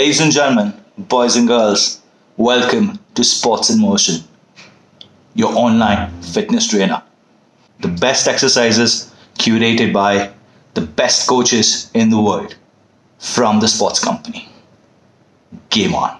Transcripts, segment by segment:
Ladies and gentlemen, boys and girls, welcome to Sports in Motion, your online fitness trainer. The best exercises curated by the best coaches in the world from the sports company. Game on.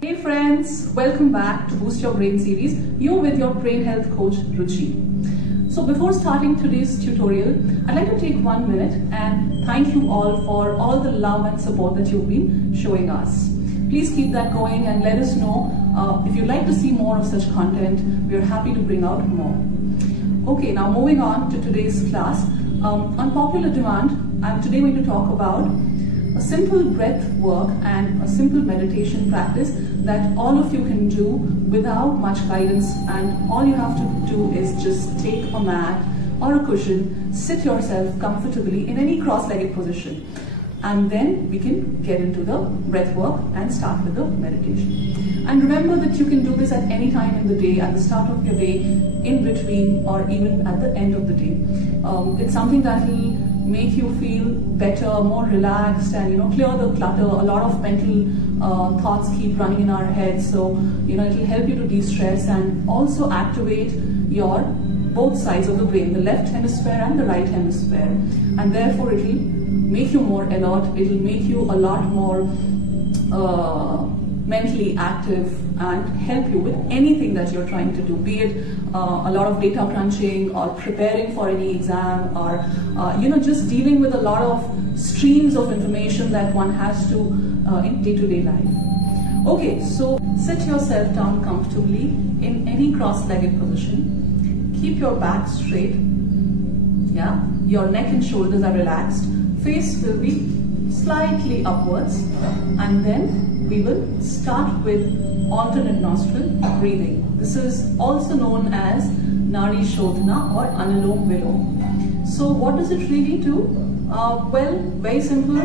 Hey friends, welcome back to Boost Your Brain series. You're with your brain health coach Ruchi. So before starting today's tutorial, I'd like to take 1 minute and thank you all for all the love and support that you've been showing us. Please keep that going and let us know if you'd like to see more of such content. We're happy to bring out more. Okay, now moving on to today's class. On popular demand, I'm today going to talk about a simple breath work and a simple meditation practice that all of you can do without much guidance, and all you have to do is just take a mat or a cushion, sit yourself comfortably in any cross-legged position, and then we can get into the breath work and start with the meditation. And remember that you can do this at any time in the day, at the start of your day, in between, or even at the end of the day. It's something that will make you feel better, more relaxed, and clear the clutter. A lot of mental thoughts keep running in our heads, so it will help you to de-stress and also activate your both sides of the brain, the left hemisphere and the right hemisphere, and therefore it will make you more alert. It will make you a lot more mentally active and help you with anything that you're trying to do, be it a lot of data crunching or preparing for any exam, or just dealing with a lot of streams of information that one has to in day-to-day life. Okay, so sit yourself down comfortably in any cross-legged position. Keep your back straight. Yeah, your neck and shoulders are relaxed. Face will be slightly upwards, and then we will start with alternate nostril breathing. This is also known as Nadi Shodhana or Anulom Vilom. So what does it really do? Well, very simple.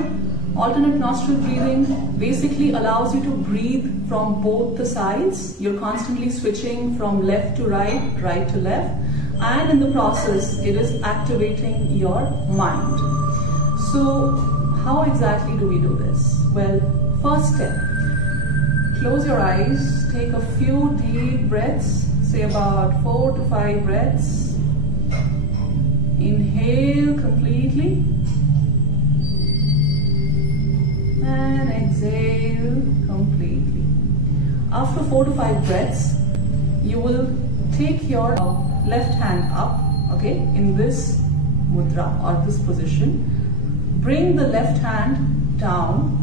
Alternate nostril breathing basically allows you to breathe from both the sides. You're constantly switching from left to right, right to left, and in the process it is activating your mind. So how exactly do we do this? Well, first step, close your eyes, take a few deep breaths, say about 4 to 5 breaths. Inhale completely and exhale completely. After 4 to 5 breaths, you will take your left hand up, okay, in this mudra or this position. Bring the left hand down,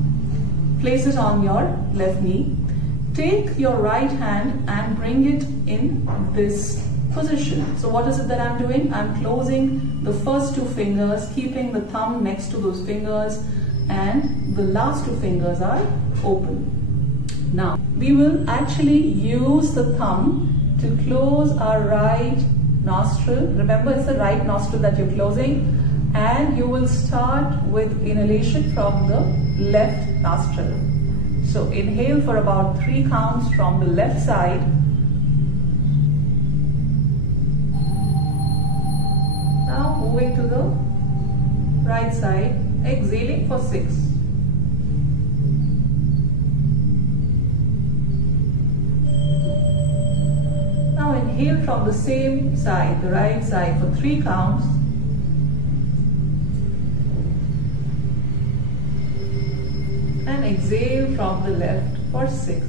place it on your left knee. Take your right hand and bring it in this position. So what is it that I'm doing? I'm closing the first 2 fingers, keeping the thumb next to those fingers, and the last 2 fingers are open. Now, we will actually use the thumb to close our right nostril. Remember, it's the right nostril that you're closing. And you will start with inhalation from the left nostril. So inhale for about 3 counts from the left side. Now moving to the right side, exhaling for 6. Now inhale from the same side, the right side, for 3 counts. And exhale from the left for 6.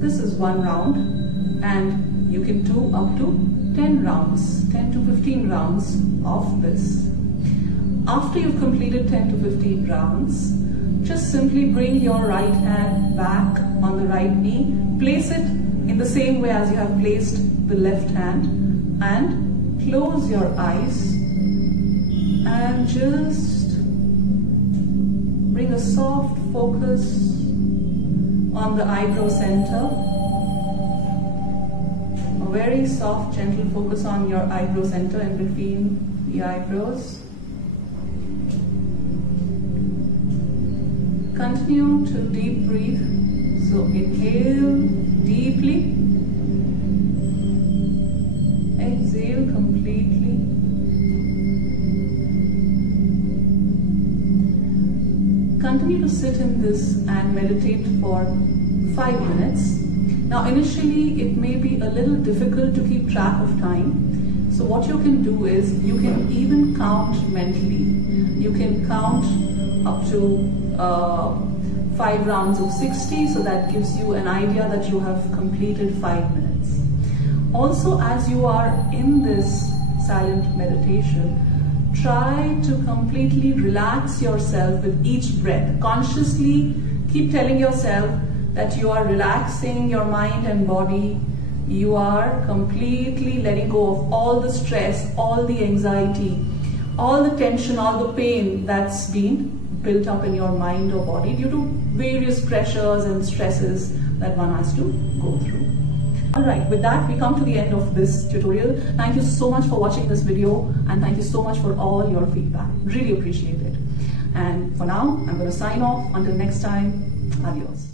This is 1 round, and you can do up to 10 rounds, 10 to 15 rounds of this. After you've completed 10 to 15 rounds, just simply bring your right hand back on the right knee, place it in the same way as you have placed the left hand, and close your eyes and just bring a soft focus on the eyebrow center. A very soft, gentle focus on your eyebrow center in between the eyebrows. Continue to deep breathe. So inhale deeply. Exhale completely. Continue to sit in this and meditate for 5 minutes. Now initially it may be a little difficult to keep track of time. So what you can do is you can even count mentally. You can count up to 5 rounds of 60, so that gives you an idea that you have completed 5 minutes. Also, as you are in this silent meditation, try to completely relax yourself with each breath. Consciously keep telling yourself that you are relaxing your mind and body. You are completely letting go of all the stress, all the anxiety, all the tension, all the pain that's been built up in your mind or body due to various pressures and stresses that one has to go through. Alright, with that we come to the end of this tutorial. Thank you so much for watching this video, and thank you so much for all your feedback. Really appreciate it. And for now, I'm going to sign off. Until next time, adios.